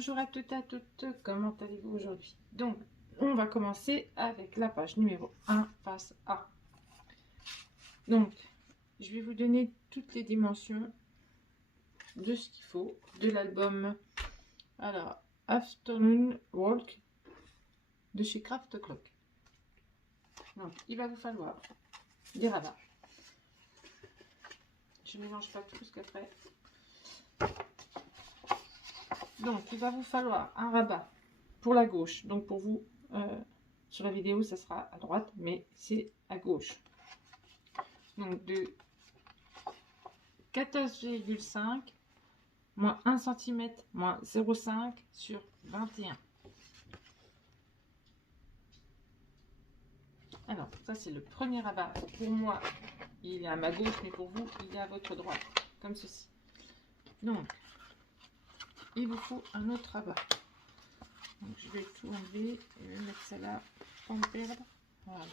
Bonjour à toutes et à toutes, comment allez-vous aujourd'hui? Donc, on va commencer avec la page numéro 1, face A. Donc, je vais vous donner toutes les dimensions de ce qu'il faut, de l'album. Alors, Afternoon Walk de chez Craft Clock. Donc, il va vous falloir des rabats. Je ne mélange pas tout parce qu'après... Donc, il va vous falloir un rabat pour la gauche. Donc, pour vous, sur la vidéo, ça sera à droite, mais c'est à gauche. Donc, de 14,5 moins 1 cm moins 0,5 sur 21. Alors, ça, c'est le premier rabat. Pour moi, il est à ma gauche, mais pour vous, il est à votre droite, comme ceci. Donc, il vous faut un autre rabat. Donc, je vais tout enlever et je vais mettre ça là pour me perdre. Voilà.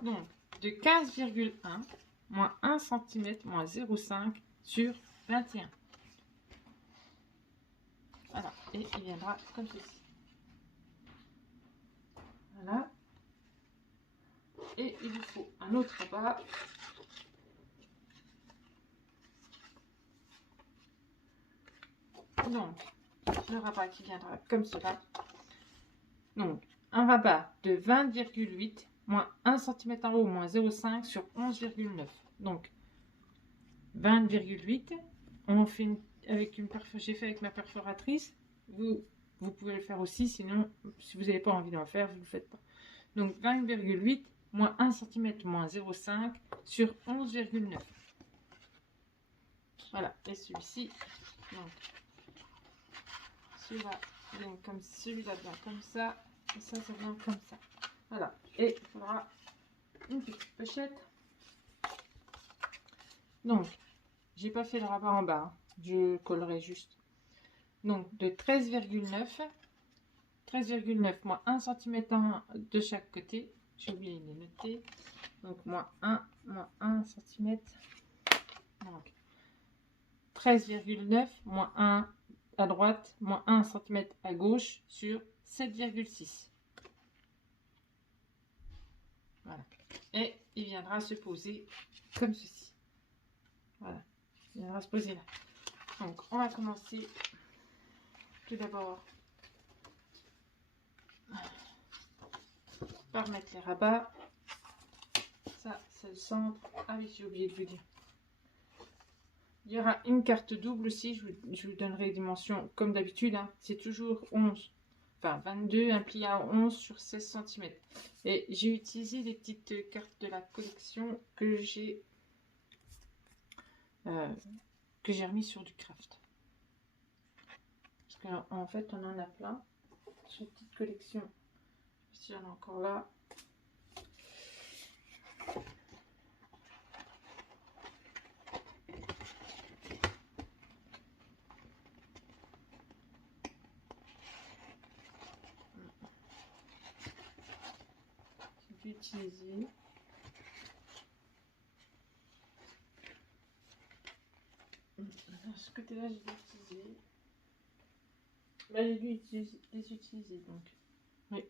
Donc, de 15,1 moins 1 cm moins 0,5 sur 21. Voilà, et il viendra comme ceci. Voilà. Et il vous faut un autre rabat. Donc, le rabat qui viendra comme cela. Donc, un rabat de 20,8 moins 1 cm en haut moins 0,5 sur 11,9. Donc, 20,8. On fait avec une j'ai fait avec ma perforatrice. Vous pouvez le faire aussi, sinon, si vous n'avez pas envie d'en faire, vous ne le faites pas. Donc, 20,8 moins 1 cm moins 0,5 sur 11,9. Voilà, et celui-ci, donc, celui-là vient comme celui-là vient comme ça, et ça vient comme ça. Voilà, et il faudra une petite pochette. Donc, j'ai pas fait le rabat en bas, hein. Je collerai juste. Donc, de 13,9 moins 1 cm de chaque côté. J'ai oublié de les noter. Donc, moins 1 cm. Donc, 13,9 moins 1 à droite, moins 1 cm à gauche sur 7,6. Voilà. Et il viendra se poser comme ceci. Voilà. Il viendra se poser là. Donc, on va commencer tout d'abord par mettre les rabats. Ça, c'est le centre. Ah oui, j'ai oublié de vous dire. Il y aura une carte double aussi. Je vous donnerai les dimensions comme d'habitude. Hein. C'est toujours 11. Enfin, 22, un pli à 11 sur 16 cm. Et j'ai utilisé les petites cartes de la collection que j'ai remis sur du craft. Parce qu'en fait, on en a plein. Sur une petite collection. Si on a encore là. J'ai dû utiliser. Ce côté-là, j'ai dû utiliser. Là, j'ai dû les utiliser, donc. Oui.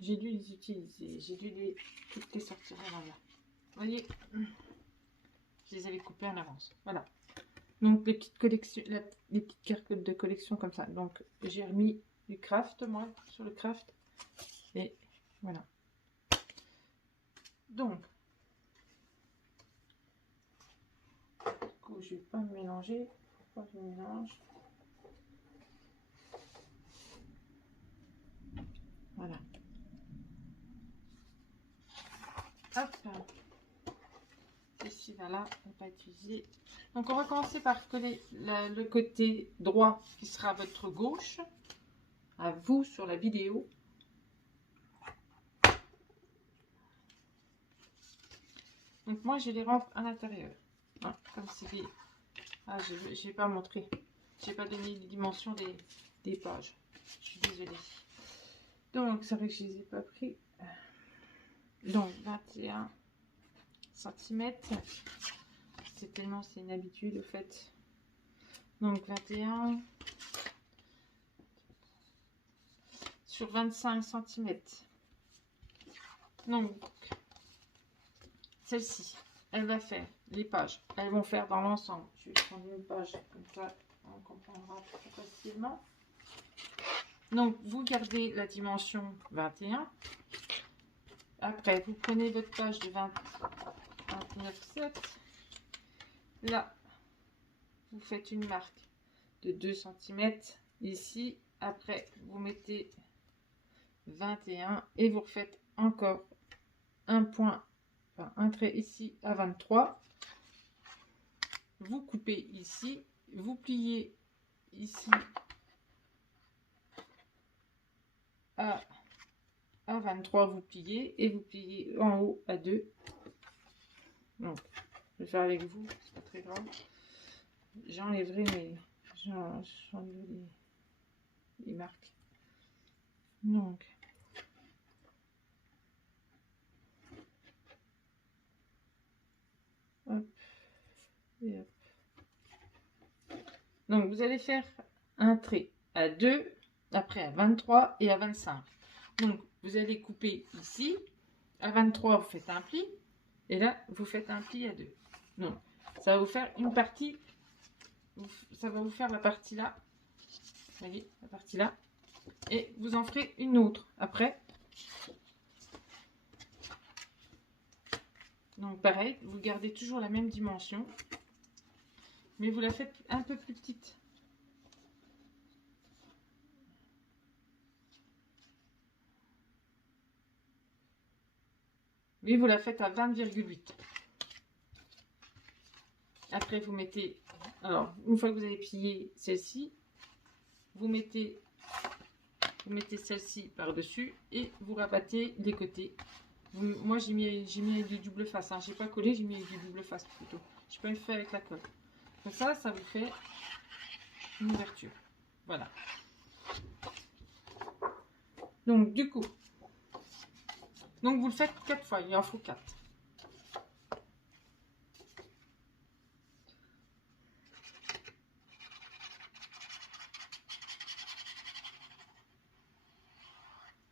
J'ai dû les utiliser. J'ai dû toutes les sortir à l'envers. Vous voyez, je les avais coupées en avance. Voilà. Donc, les petites collections, les petites cartes de collection comme ça. Donc, j'ai remis du craft, moi, sur le craft. Et voilà. Donc, du coup, je ne vais pas me mélanger. Pourquoi je mélange? Voilà. Hop. Ici, voilà, on va pas utiliser. Donc, on va commencer par coller le côté droit qui sera à votre gauche, à vous sur la vidéo. Donc, moi, j'ai les rampes à l'intérieur. Hein, comme c'est des... Ah, je n'ai pas montré. Je n'ai pas donné les dimensions des pages. Je suis désolée. Donc, c'est vrai que je ne les ai pas pris. Donc, 21 cm. c'est tellement, c'est une habitude, au fait. Donc 21 sur 25 cm. Donc, celle-ci, elle va faire les pages. Elles vont faire dans l'ensemble. Je vais prendre une page comme ça, on comprendra plus facilement. Donc, vous gardez la dimension 21. Après, vous prenez votre page de 29,7. Là, vous faites une marque de 2 cm ici. Après, vous mettez 21 et vous refaites encore un point, enfin, un trait ici à 23. Vous coupez ici, vous pliez ici à 23, vous pliez et vous pliez en haut à 2. Donc, je vais faire avec vous, c'est pas très grave. J'enlèverai les marques. Donc, hop, et hop. Donc, vous allez faire un trait à 2, après à 23 et à 25. Donc, vous allez couper ici. À 23, vous faites un pli. Et là, vous faites un pli à 2. Donc, ça va vous faire une partie. Ça va vous faire la partie là. Vous voyez, la partie là. Et vous en ferez une autre après. Donc, pareil, vous gardez toujours la même dimension. Mais vous la faites un peu plus petite. Mais vous la faites à 20,8. Après, vous mettez... Alors, une fois que vous avez plié celle-ci, vous mettez celle-ci par-dessus et vous rabattez les côtés. Moi, j'ai mis du double face. Hein. J'ai pas collé, j'ai mis du double face plutôt. Je peux le faire avec la colle. Comme ça vous fait une ouverture. Voilà. Donc, du coup, donc vous le faites 4 fois. Il en faut 4.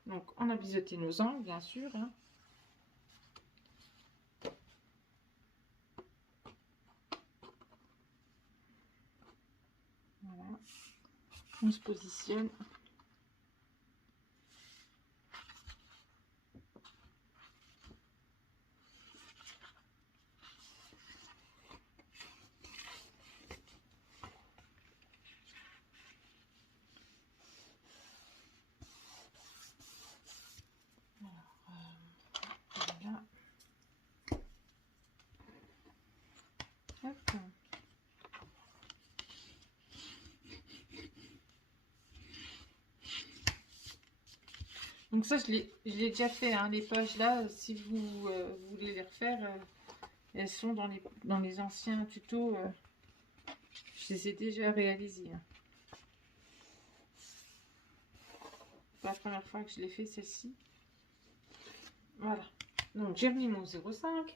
Donc, on a biseauté nos angles, bien sûr. Hein. Voilà. On se positionne. Voilà. Hop. Donc ça, je l'ai déjà fait, hein, les pages là, si vous voulez les refaire, elles sont dans les anciens tutos, je les ai déjà réalisées. Hein. C'est la première fois que je l'ai fait, celle-ci. Voilà. Donc j'ai remis mon 0,5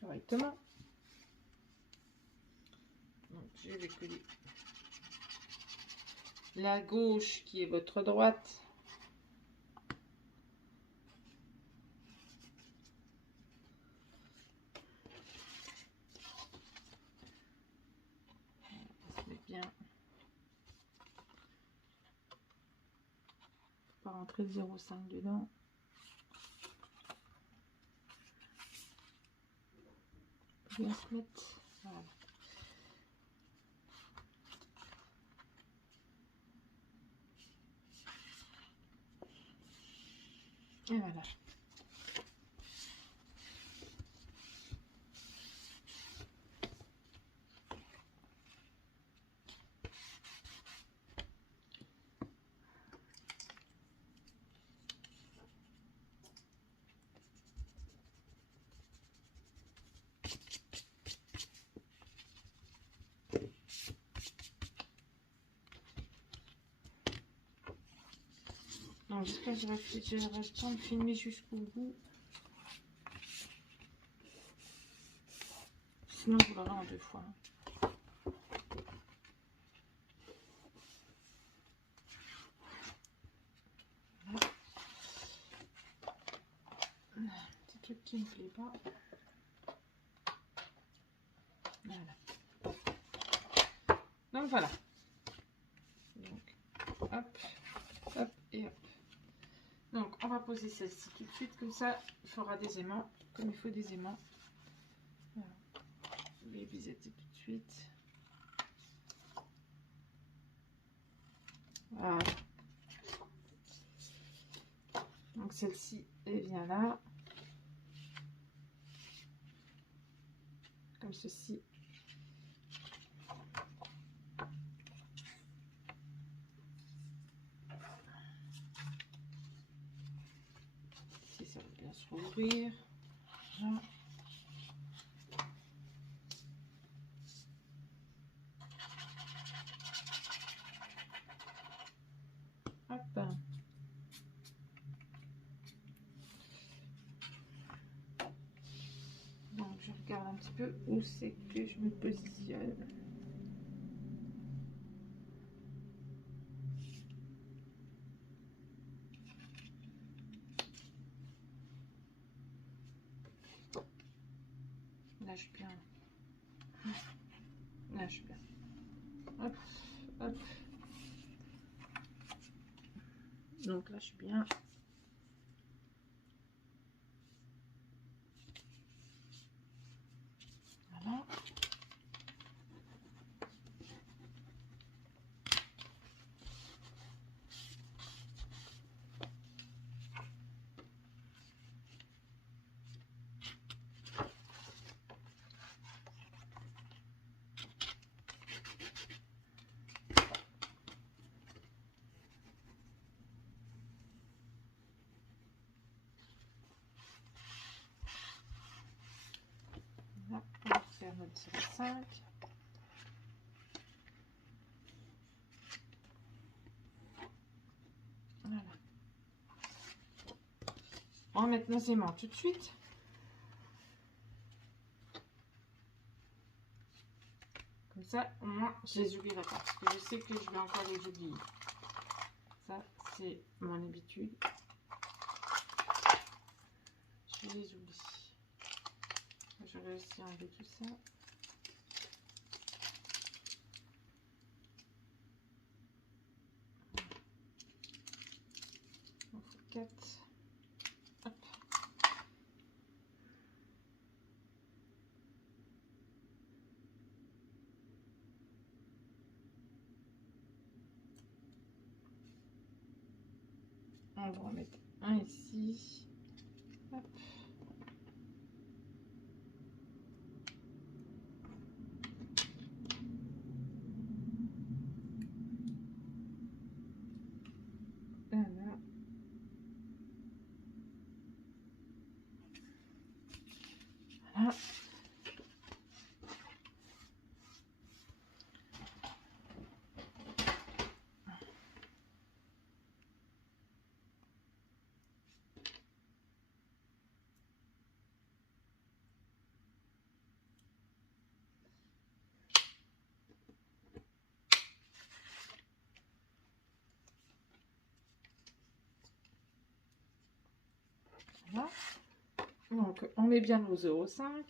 correctement. Donc je vais coller la gauche qui est votre droite. Bien. Pas rentrer 0,5 dedans. Bien se mettre. Voilà. Et voilà. Donc j'espère que j'aurai le temps de filmer jusqu'au bout. sinon vous l'aurez en 2 fois. Voilà. Un petit truc qui ne me plaît pas. Voilà. Donc voilà. Donc, hop, hop et hop. Donc on va poser celle-ci tout de suite, comme ça il faudra des aimants, comme il faut des aimants. Voilà. Je vais biseauter tout de suite. Voilà. Donc celle-ci, elle vient là. Comme ceci. Si ça va bien se rouvrir. Voilà. Hop. Donc je regarde un petit peu où c'est que je me positionne. Là je suis bien. Là je suis bien. Hop, hop. Donc là je suis bien. Voilà. Là, on va faire notre 5. Voilà. On va mettre nos aimants tout de suite. Comme ça, au moins, je les oublierai pas. Parce que je sais que je vais encore les oublier. Ça, c'est mon habitude. Je les oublie. Je vais aussi enlever tout ça. Donc, 4. Hop. On va en mettre un ici. Hop. Voilà. Voilà. Voilà. Donc, on met bien nos 0,5.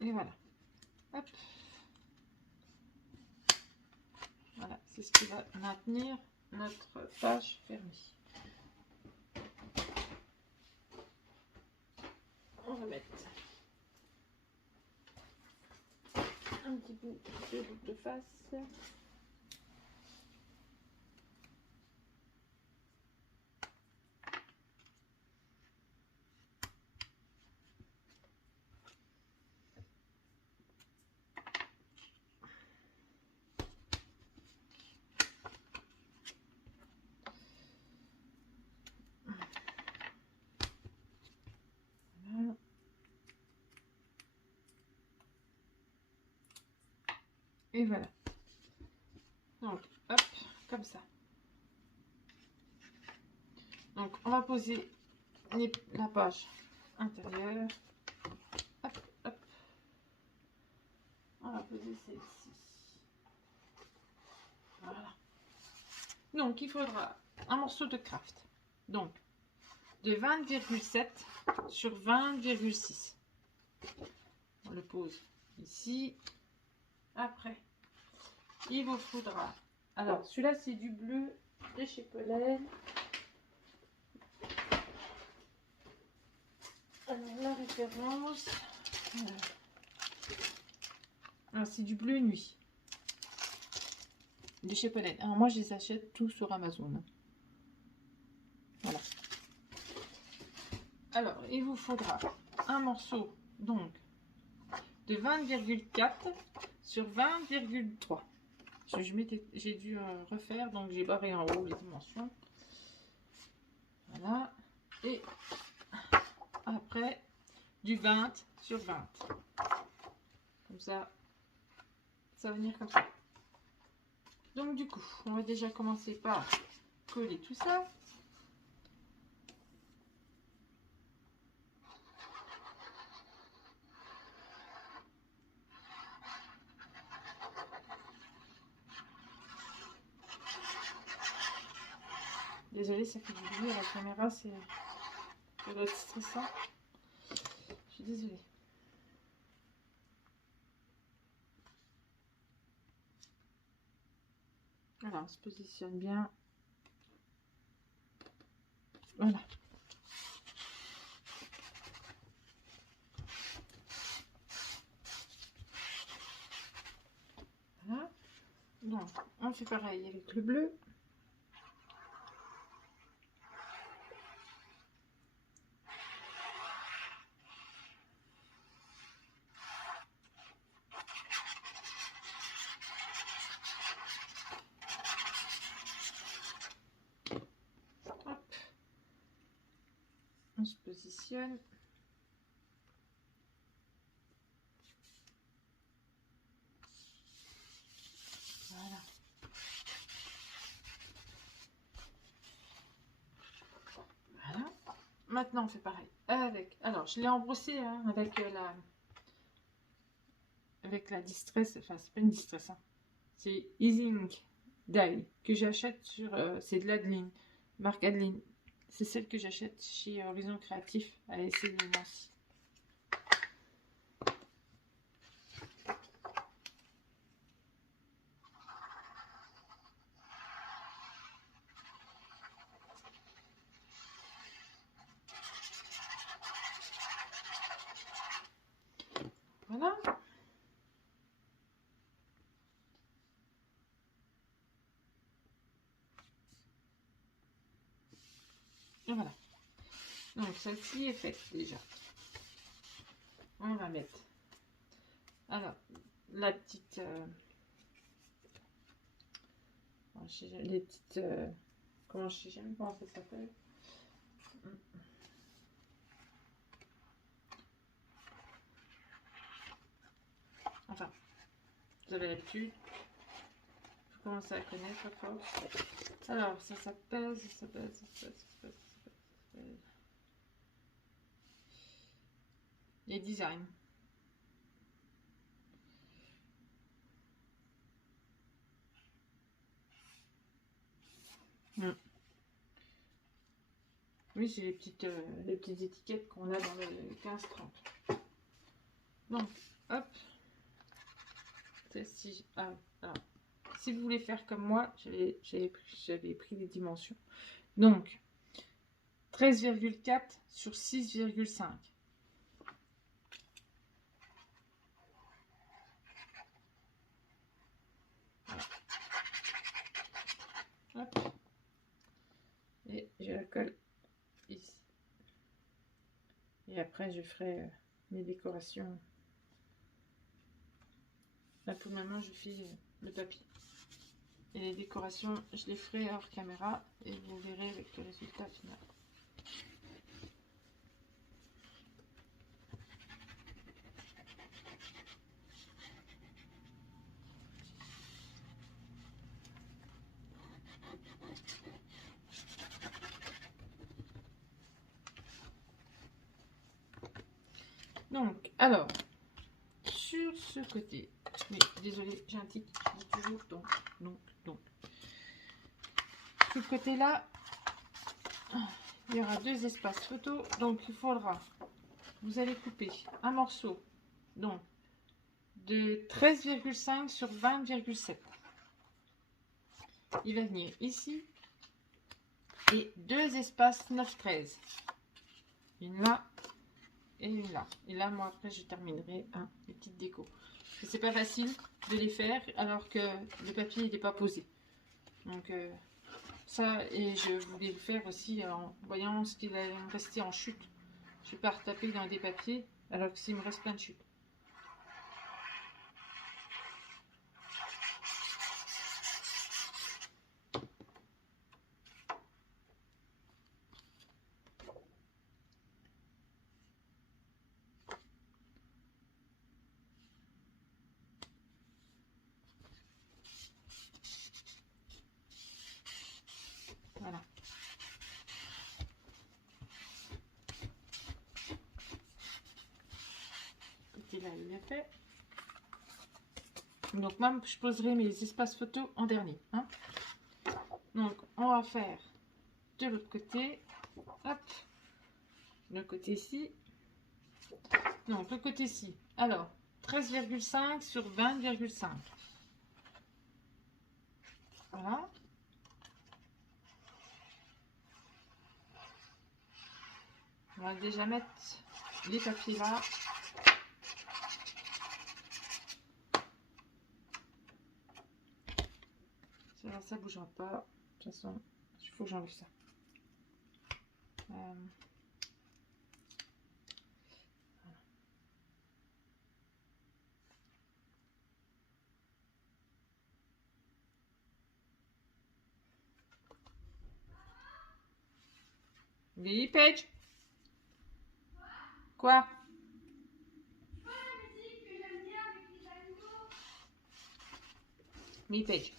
Et voilà. Hop. Voilà, c'est ce qui va maintenir notre page fermée. On va mettre un petit bout de double face. Voilà. Et voilà. Donc, hop, comme ça. Donc, on va poser la page intérieur. Hop, hop. On va poser celle-ci. Voilà. Donc, il faudra un morceau de craft. Donc, de 20,7 sur 20,6. On le pose ici. Après, il vous faudra... Alors, celui-là, c'est du bleu de chez Pollen. Alors, la référence... c'est du bleu nuit. De chez Pollen. Alors, moi, je les achète tous sur Amazon. Voilà. Alors, il vous faudra un morceau, donc, de 20,4 sur 20,3. J'ai dû refaire, donc j'ai barré en haut les dimensions. Voilà. Et après, du 20 sur 20. Comme ça, ça va venir comme ça. Donc du coup, on va déjà commencer par coller tout ça. Désolée, ça fait du bruit à la caméra, ça doit être stressant. Je suis désolée. Voilà, on se positionne bien. Voilà. Voilà. Donc, on fait pareil avec le bleu. Hop. On se positionne. Voilà. Voilà. Maintenant, on fait pareil avec... Alors, je l'ai embrossé hein, avec la Distress. Enfin, c'est pas une Distress. Hein. C'est Easing Dye que j'achète sur... c'est de l'Adeline. Marque Adeline. C'est celle que j'achète chez Horizon Créatif à essayer de Nancy. Voilà. Et voilà. Donc, celle-ci est faite déjà. On va mettre... Alors, la petite... les petites... comment je sais jamais comment ça s'appelle. Enfin, vous avez l'habitude. Vous commencez à connaître à force. Alors, ça pèse, ça pèse. Les designs. Oui, c'est les petites étiquettes qu'on a dans le 15-30. Donc, hop. Si, alors, si vous voulez faire comme moi, j'avais pris les dimensions. Donc, 13,4 sur 6,5. Hop. Et je la colle ici. Et après, je ferai mes décorations. Là, pour le moment, je fais le papier. Et les décorations, je les ferai hors caméra et vous verrez avec le résultat final. Donc, alors, sur ce côté, oui, désolé, j'ai un tic, je dis toujours donc. Sur ce côté-là, il y aura 2 espaces photo, donc il faudra, vous allez couper un morceau, donc, de 13,5 sur 20,7. Il va venir ici, et 2 espaces 9,13. Une là, et une là. Et là, moi, après, je terminerai les petites décos. C'est pas facile de les faire alors que le papier n'est pas posé. Donc, ça, et je voulais le faire aussi en voyant ce qu'il allait me rester en chute. Je ne vais pas retaper dans des papiers alors que s'il me reste plein de chutes. Voilà. Côté là, il est fait. Donc, moi, je poserai mes espaces photos en dernier. Hein. Donc, on va faire de l'autre côté. Hop. Le côté ici. Donc, le côté ici. Alors, 13,5 sur 20,5. Voilà. On va déjà mettre les papiers là. Ça ne bougera pas. De toute façon, il faut que j'enlève ça. Oui, Paige. Quoi? Oui, Paige.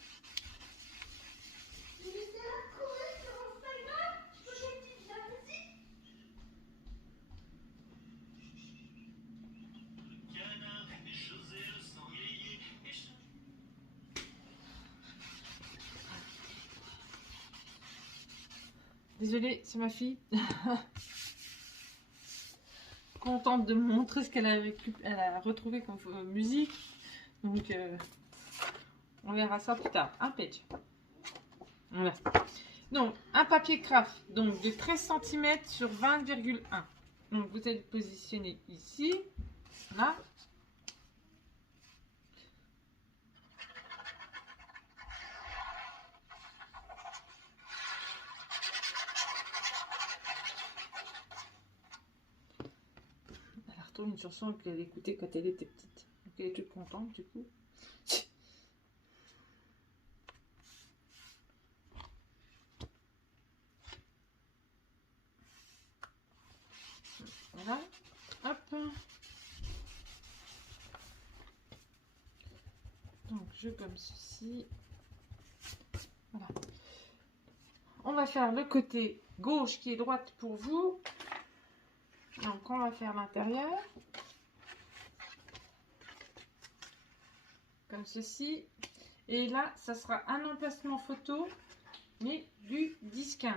Désolée, c'est ma fille. Contente de me montrer ce qu'elle a retrouvé comme musique. Donc, on verra ça plus tard. Un page. Voilà. Donc, un papier craft donc de 13 cm sur 20,1. Donc, vous allez positionner ici. Là. Elle a retrouvé une chanson qu'elle écoutait quand elle était petite. Donc, elle est toute contente du coup. Voilà. Hop. Donc, je gomme ceci. Voilà. On va faire le côté gauche qui est droite pour vous. Donc, on va faire l'intérieur. Comme ceci. Et là, ça sera un emplacement photo, mais du 10-15.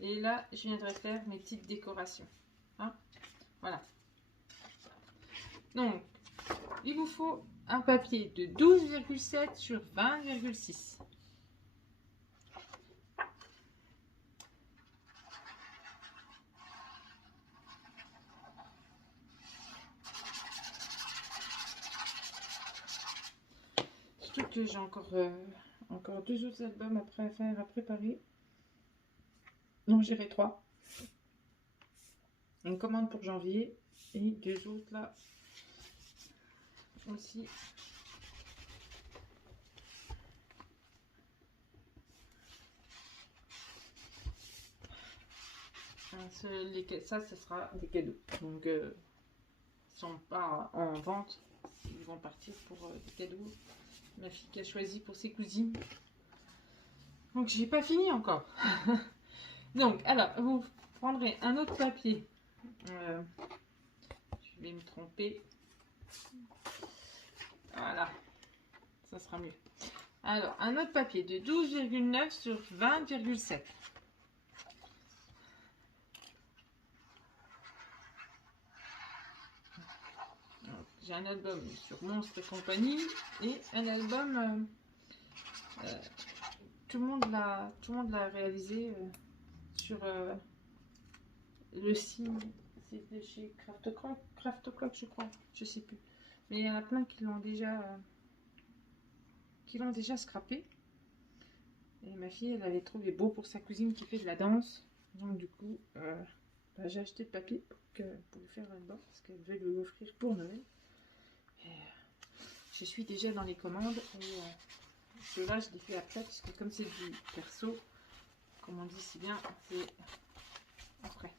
Et là, je viendrai faire mes petites décorations. Hein, voilà. Donc, il vous faut un papier de 12,7 sur 20,6. Surtout que j'ai encore 2 autres albums après à faire, à préparer. Donc, j'irai 3. Une commande pour janvier et 2 autres là aussi. Ça, ce sera des cadeaux. Donc, ils ne sont pas en vente. Ils vont partir pour des cadeaux. Ma fille qui a choisi pour ses cousines. Donc, j'ai pas fini encore. Donc, alors, vous prendrez un autre papier. Je vais me tromper. Voilà, ça sera mieux. Alors, un autre papier de 12,9 sur 20,7. J'ai un album sur Monstres et compagnie et un album, tout le monde l'a réalisé sur le signe, c'est de chez Craft Clock, je crois, je sais plus. Mais il y en a plein qui l'ont déjà scrappé. Et ma fille, elle avait trouvé beau pour sa cousine qui fait de la danse. Donc du coup, bah, j'ai acheté le papier pour lui faire l'album parce qu'elle veut lui offrir pour Noël. Et, je suis déjà dans les commandes et ceux-là, je les fais après parce que comme c'est du perso, comme on dit si bien, c'est après.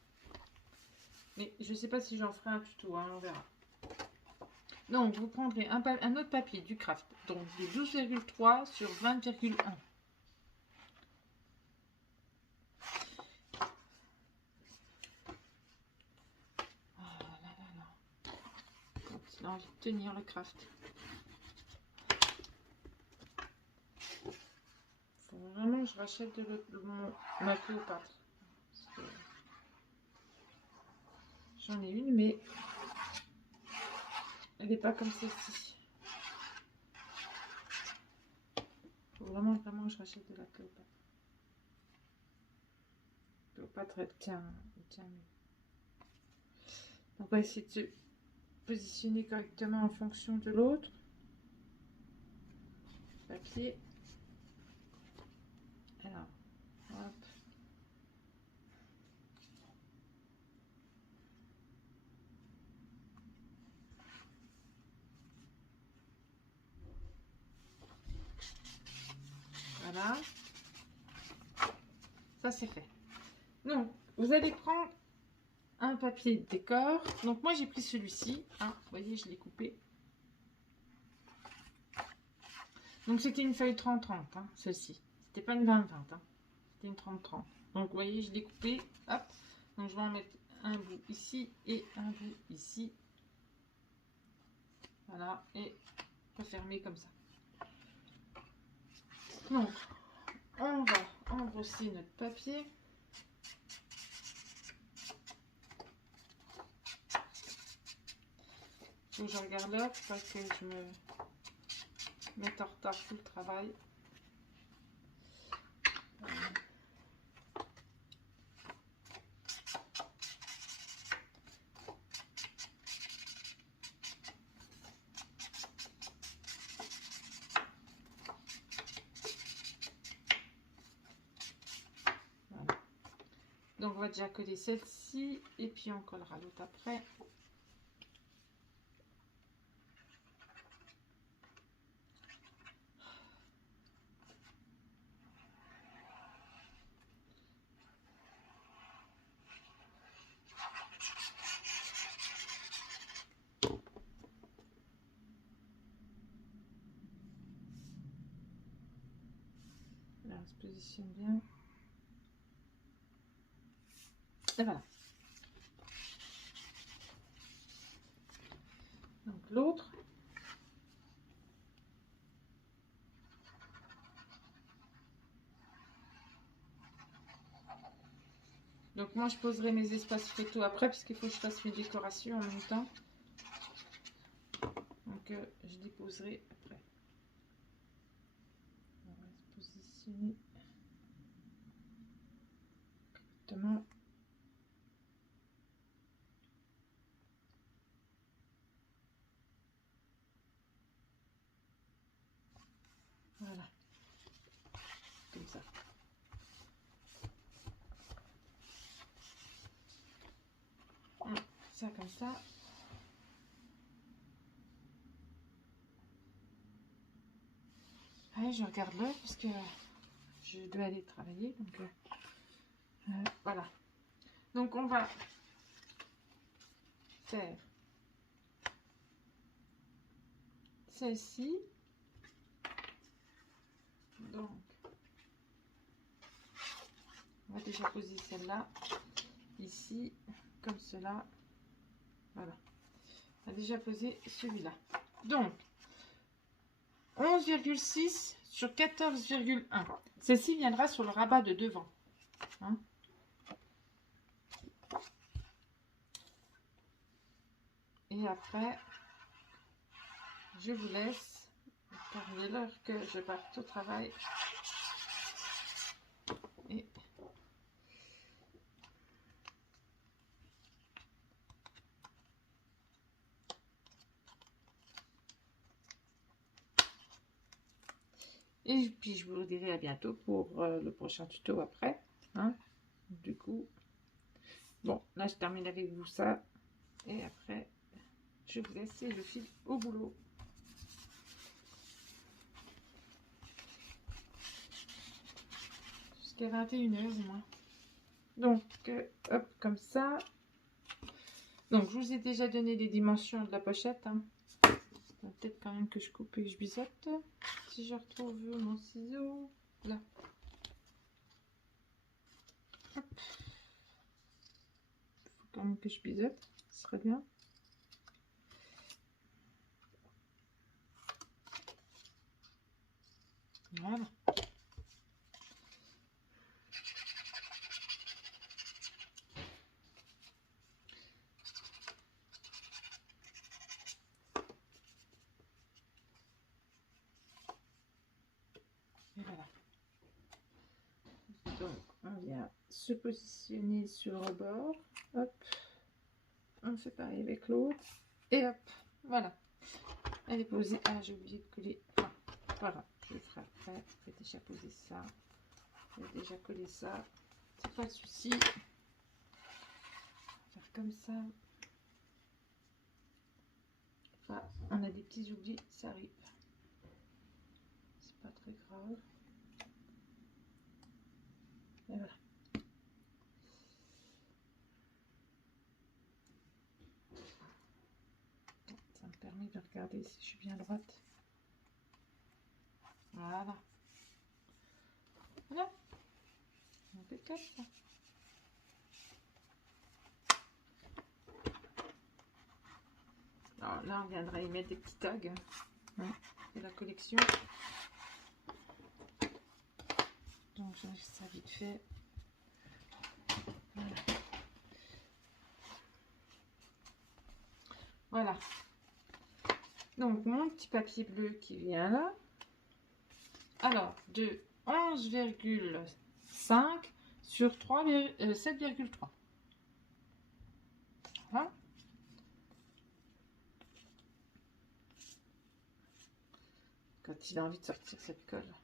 Mais je ne sais pas si j'en ferai un tuto, hein, on verra. Donc, vous prendrez un autre papier du Craft, donc de 12,3 sur 20,1. Il a envie de tenir le Craft. Faut vraiment que je rachète ma Cléopâtre. J'en ai une, mais elle n'est pas comme celle-ci. Faut vraiment que je rachète de la Cléopâtre. Cléopâtre, elle tient mieux. On va essayer de se positionner correctement en fonction de l'autre. Papier. Alors, hop. Voilà. Ça, c'est fait. Donc, vous allez prendre un papier décor. Donc, moi, j'ai pris celui-ci. Hein, vous voyez, je l'ai coupé. Donc, c'était une feuille 30-30, hein, celle-ci. C'était pas une 20-20, hein. C'était une 30-30. Donc, vous voyez, je l'ai coupé. Hop. Donc, je vais en mettre un bout ici et un bout ici. Voilà. Et refermer comme ça. Donc, on va embrosser notre papier. Faut que je regarde l'heure parce que je me mette en retard sur le travail. Voilà. Donc on va déjà coller celle-ci et puis on collera l'autre après. Là, on se positionne bien. Et voilà. Donc l'autre. Donc moi je poserai mes espaces photos après puisqu'il faut que je fasse mes décorations en même temps. Donc je les poserai après. On va se positionner correctement. Voilà. Comme ça. Ça comme ça. Allez, je regarde l'heure parce que je dois aller travailler. Donc voilà. Donc on va faire celle-ci. Donc on va déjà poser celle-là ici comme cela. Voilà. a déjà posé celui-là. Donc, 11,6 sur 14,1. Celle-ci viendra sur le rabat de devant. Hein. Et après, je vous laisse, car il est l'heure que je parte au travail. Et puis je vous dirai à bientôt pour le prochain tuto après. Hein. Du coup, bon, là je termine avec vous ça. Et après, je vous laisse et je file au boulot. Jusqu'à 21h au moins. Donc, hop, comme ça. Donc, je vous ai déjà donné les dimensions de la pochette. Hein. Peut-être quand même que je coupe et que je biseaute. Si je retrouve mon ciseau. Là. Hop. Il faut quand même que je biseaute. Ce serait bien. Voilà. Et voilà. Donc, on vient se positionner sur le rebord. Hop. On fait pareil avec l'autre. Et hop. Voilà. Elle est posée. Ah, j'ai oublié de coller. Ah, voilà. Je le ferai après. J'ai déjà posé ça. J'ai déjà collé ça. C'est pas le souci. Faire comme ça. Enfin, on a des petits oublis. Ça arrive. C'est pas très grave. Et voilà. Ça me permet de regarder si je suis bien droite. Voilà. Voilà. Impeccable ça. Alors là, on viendra y mettre des petits tags. Hein, de la collection. Donc, j'enlève ça vite fait. Voilà. Voilà. Donc, mon petit papier bleu qui vient là. Alors, de 11,5 sur 7,3. Voilà. Quand il a envie de sortir cette colle.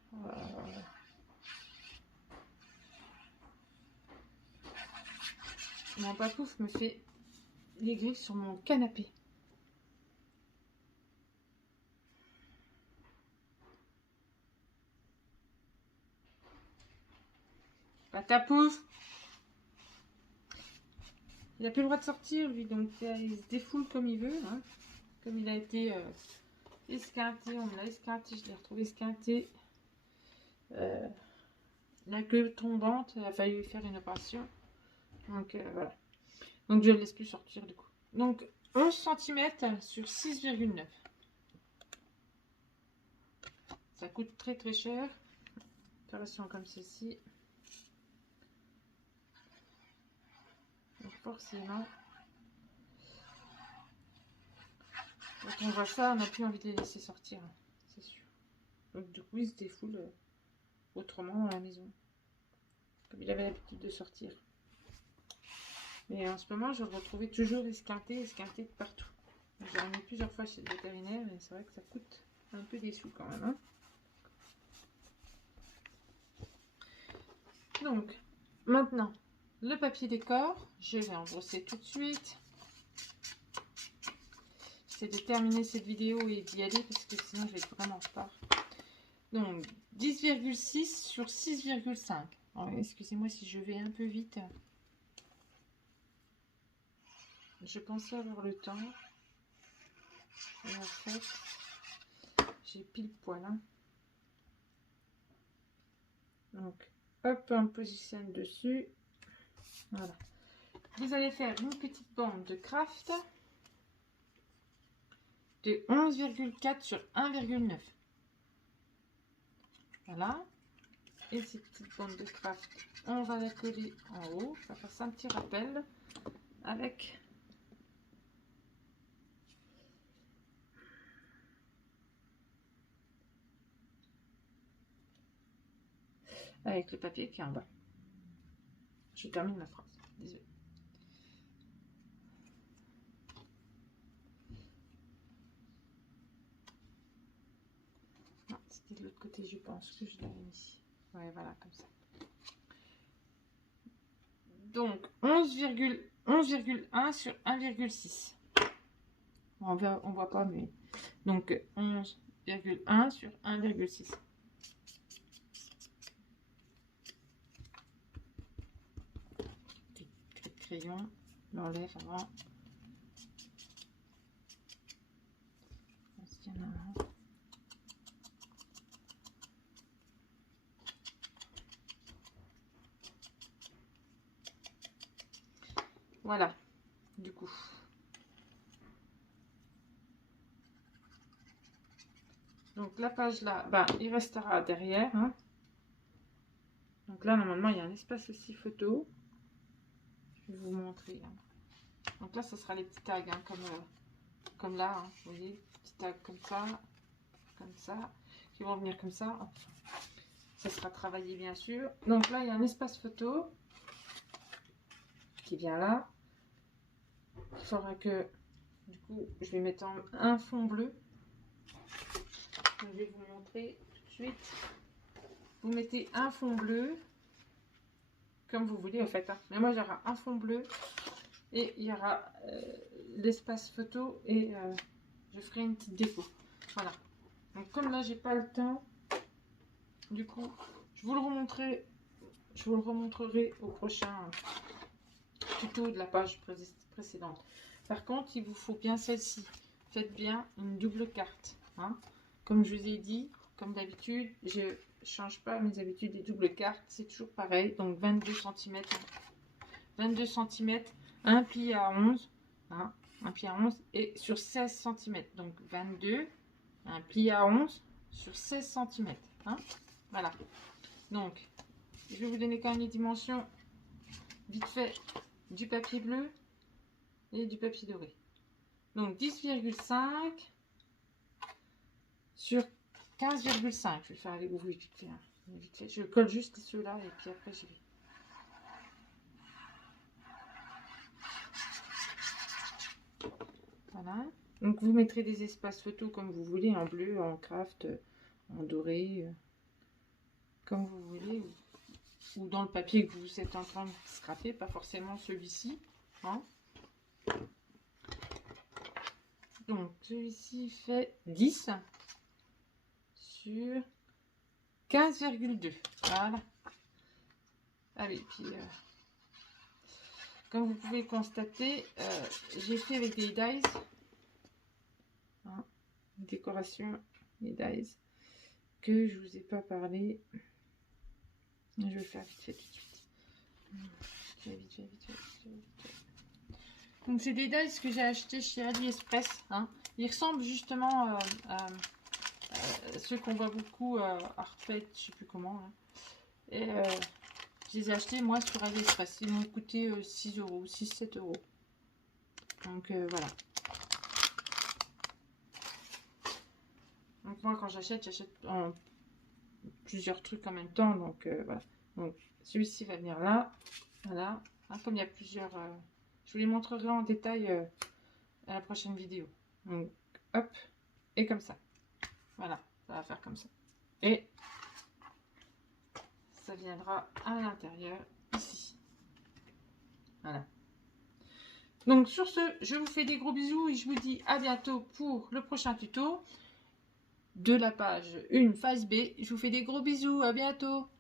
Mon papouf me fait les griffes sur mon canapé. Patapouf! Il n'a plus le droit de sortir, lui, donc il se défoule comme il veut. Hein. Comme il a été esquinté, on l'a esquinté, je l'ai retrouvé esquinté. La queue tombante, il a fallu lui faire une opération. Donc voilà. Donc je ne le laisse plus sortir du coup. Donc 11 cm sur 6,9. Ça coûte très très cher. Opération comme ceci. Donc forcément, quand on voit ça, on n'a plus envie de les laisser sortir. C'est sûr. Donc du coup, il se défoule autrement dans la maison. Comme il avait l'habitude de sortir. Mais en ce moment, je le retrouvais toujours esquinté de partout. J'ai emmené plusieurs fois chez le vétérinaire, mais c'est vrai que ça coûte un peu des sous quand même. Hein. Donc, maintenant, le papier décor, je vais en brosser tout de suite. J'essaie de terminer cette vidéo et d'y aller parce que sinon je vais être vraiment en retard. Donc, 10,6 sur 6,5. Excusez-moi si je vais un peu vite. Je pensais avoir le temps. Et en fait, j'ai pile poil. Hein. Donc, hop, on positionne dessus. Voilà. Vous allez faire une petite bande de craft. de 11,4 sur 1,9. Voilà. Et ces petites bandes de craft, on va la coller en haut. Je vais faire ça un petit rappel avec le papier qui est en bas. Je termine ma phrase. Désolée. Non, c'était de l'autre côté, je pense que je l'avais mis ici. Ouais, voilà, comme ça. Donc, 11,1 sur 1,6. On voit pas, mais... Donc, 11,1 sur 1,6. Crayon, je l'enlève avant. Est-ce qu'il y en a un? Voilà, du coup. Donc la page là, bah, il restera derrière. Hein. Donc là, normalement, il y a un espace aussi photo. Je vais vous montrer. Hein. Donc là, ce sera les petits tags, hein, comme là. Hein, vous voyez, petits tags comme ça, qui vont venir comme ça. Ça sera travaillé, bien sûr. Donc là, il y a un espace photo qui vient là. Il faudra que, du coup, je vais mettre un fond bleu. Je vais vous montrer tout de suite. Vous mettez un fond bleu, comme vous voulez en fait. Hein. Mais moi, j'aurai un fond bleu et il y aura l'espace photo et je ferai une petite déco. Voilà. Donc comme là, j'ai pas le temps, du coup, je vous le remontrerai au prochain tuto de la page précédente. Par contre, il vous faut bien celle-ci. Faites bien une double carte. Hein. Comme je vous ai dit, comme d'habitude, je change pas mes habitudes des doubles cartes. C'est toujours pareil. Donc 22 cm. 22 cm, un pli à 11. Hein, un pli à 11 et sur 16 cm. Donc 22, un pli à 11 sur 16 cm. Hein, voilà. Donc, je vais vous donner quand même les dimensions vite fait du papier bleu et du papier doré. Donc 10,5 sur 15,5. Je vais faire les ouvriers vite fait, hein. Vite fait. Je colle juste ceux-là et puis après je vais. Voilà. Donc vous mettrez des espaces photos comme vous voulez, en bleu, en craft, en doré, comme vous voulez, ou dans le papier que vous êtes en train de scraper, pas forcément celui-ci. Hein. Donc celui-ci fait 10 sur 15,2. Voilà. Allez, puis comme vous pouvez le constater, j'ai fait avec des dies. Hein, décoration, des dies que je vous ai pas parlé. Je vais le faire vite fait tout de suite. Vite fait. Donc c'est des dies que j'ai acheté chez AliExpress. Hein. Ils ressemblent justement à ceux qu'on voit beaucoup à Arpet, je sais plus comment. Hein. Et je les ai achetés moi sur AliExpress. Ils m'ont coûté 6 euros, 6-7 euros. Donc voilà. Donc moi quand j'achète plusieurs trucs en même temps. Donc voilà. Donc celui-ci va venir là. Voilà. Hein, comme il y a plusieurs... je vous les montrerai en détail à la prochaine vidéo. Donc hop. Et comme ça. Voilà. Ça va faire comme ça. Et ça viendra à l'intérieur ici. Voilà. Donc sur ce, je vous fais des gros bisous et je vous dis à bientôt pour le prochain tuto de la page 1 phase B. Je vous fais des gros bisous, à bientôt.